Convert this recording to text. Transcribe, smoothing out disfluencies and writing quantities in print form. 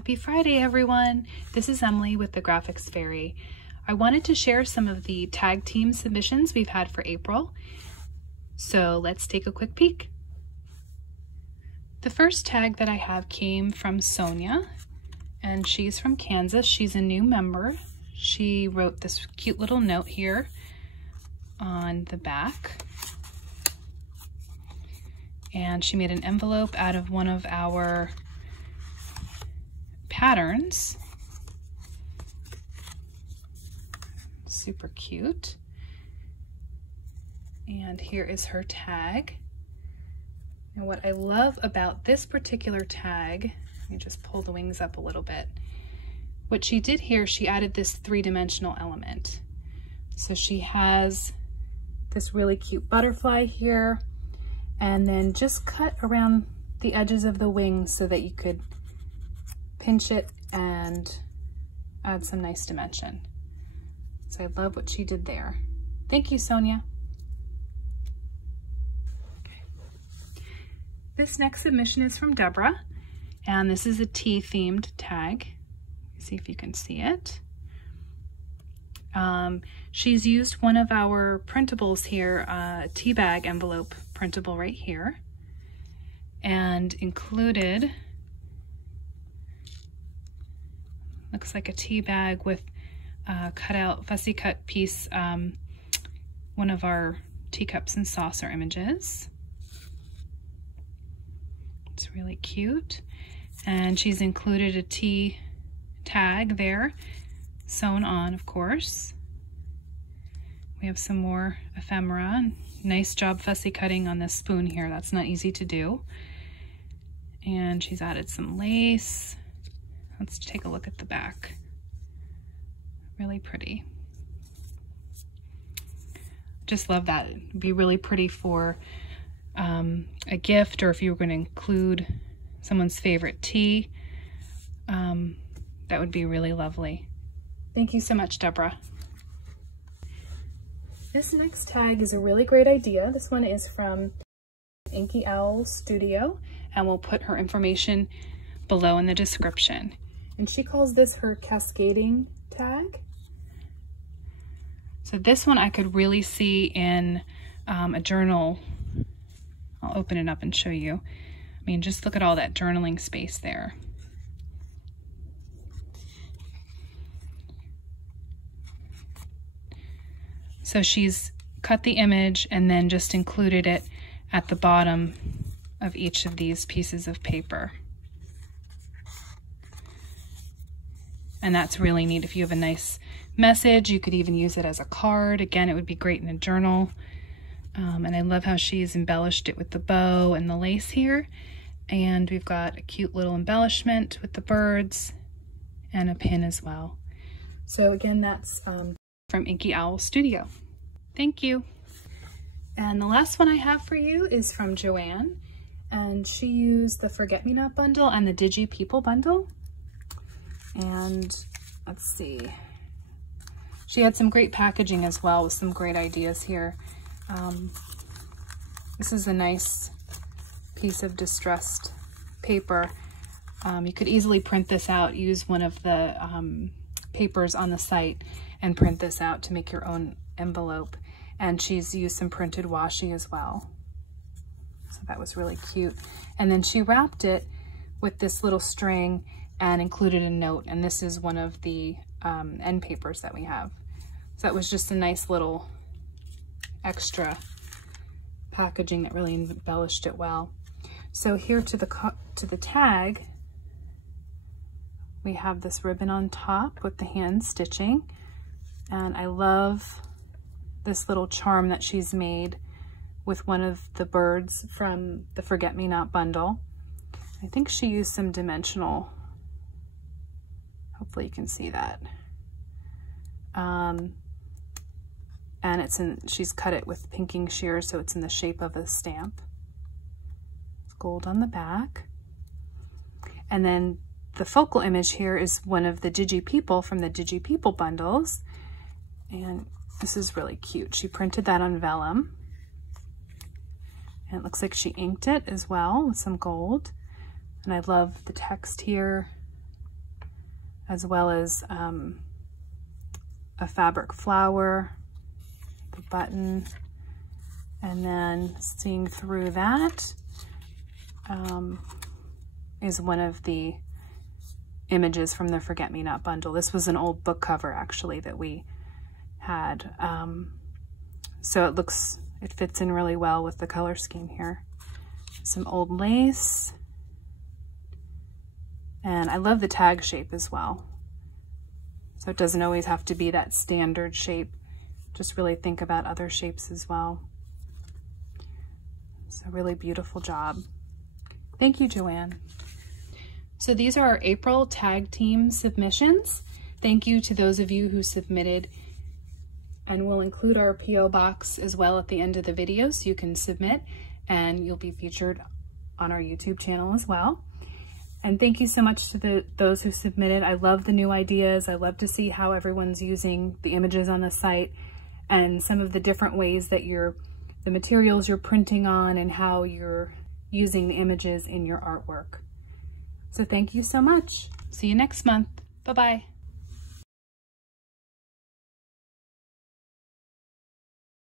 Happy Friday, everyone. This is Emily with the Graphics Fairy. I wanted to share some of the tag team submissions we've had for April. So let's take a quick peek. The first tag that I have came from Sonya, and she's from Kansas. She's a new member. She wrote this cute little note here on the back. And she made an envelope out of one of our patterns. Super cute. And here is her tag. And what I love about this particular tag, let me just pull the wings up a little bit. What she did here, she added this three-dimensional element. So she has this really cute butterfly here, and then just cut around the edges of the wings so that you could pinch it and add some nice dimension. So I love what she did there. Thank you, Sonya. Okay. This next submission is from Debra, and this is a tea-themed tag. See if you can see it. She's used one of our printables here, a tea bag envelope printable right here, and included, looks like a tea bag with cut out, fussy cut piece, one of our teacups and saucer images. It's really cute. And she's included a tea tag there, sewn on, of course. We have some more ephemera. Nice job fussy cutting on this spoon here. That's not easy to do. And she's added some lace. Let's take a look at the back. Really pretty. Just love that. It'd be really pretty for a gift, or if you were going to include someone's favorite tea. That would be really lovely. Thank you so much, Debra. This next tag is a really great idea. This one is from Inky Owl Studio, and we'll put her information below in the description. And she calls this her cascading tag. So this one I could really see in a journal. I'll open it up and show you. I mean, just look at all that journaling space there. So she's cut the image and then just included it at the bottom of each of these pieces of paper. And that's really neat. If you have a nice message, you could even use it as a card. Again, it would be great in a journal. And I love how she's embellished it with the bow and the lace here. And we've got a cute little embellishment with the birds and a pin as well. So again, that's from Inky Owl Studio. Thank you. And the last one I have for you is from Joanne, and she used the Forget-Me-Not bundle and the Digi People bundle. And let's see, she had some great packaging as well with some great ideas here. This is a nice piece of distressed paper. You could easily print this out, use one of the papers on the site and print this out to make your own envelope. And she's used some printed washi as well. So that was really cute. And then she wrapped it with this little string and included a note. And this is one of the end papers that we have. So that was just a nice little extra packaging that really embellished it well. So here to the tag, we have this ribbon on top with the hand stitching. And I love this little charm that she's made with one of the birds from the Forget-Me-Not bundle. I think she used some dimensional, hopefully you can see that. And she's cut it with pinking shears, so it's in the shape of a stamp. It's gold on the back. And then the focal image here is one of the Digi People from the Digi People bundles. And this is really cute. She printed that on vellum. And it looks like she inked it as well with some gold. And I love the text here. as well as a fabric flower, the button, and then seeing through that is one of the images from the Forget Me Not bundle. This was an old book cover actually that we had. So it fits in really well with the color scheme here. Some old lace. And I love the tag shape as well. So it doesn't always have to be that standard shape. Just really think about other shapes as well. It's a really beautiful job. Thank you, Joanne. So these are our April tag team submissions. Thank you to those of you who submitted, and we'll include our PO box as well at the end of the video so you can submit and you'll be featured on our YouTube channel as well. And thank you so much to those who submitted. I love the new ideas. I love to see how everyone's using the images on the site and some of the different ways that the materials you're printing on and how you're using the images in your artwork. So thank you so much. See you next month. Bye-bye.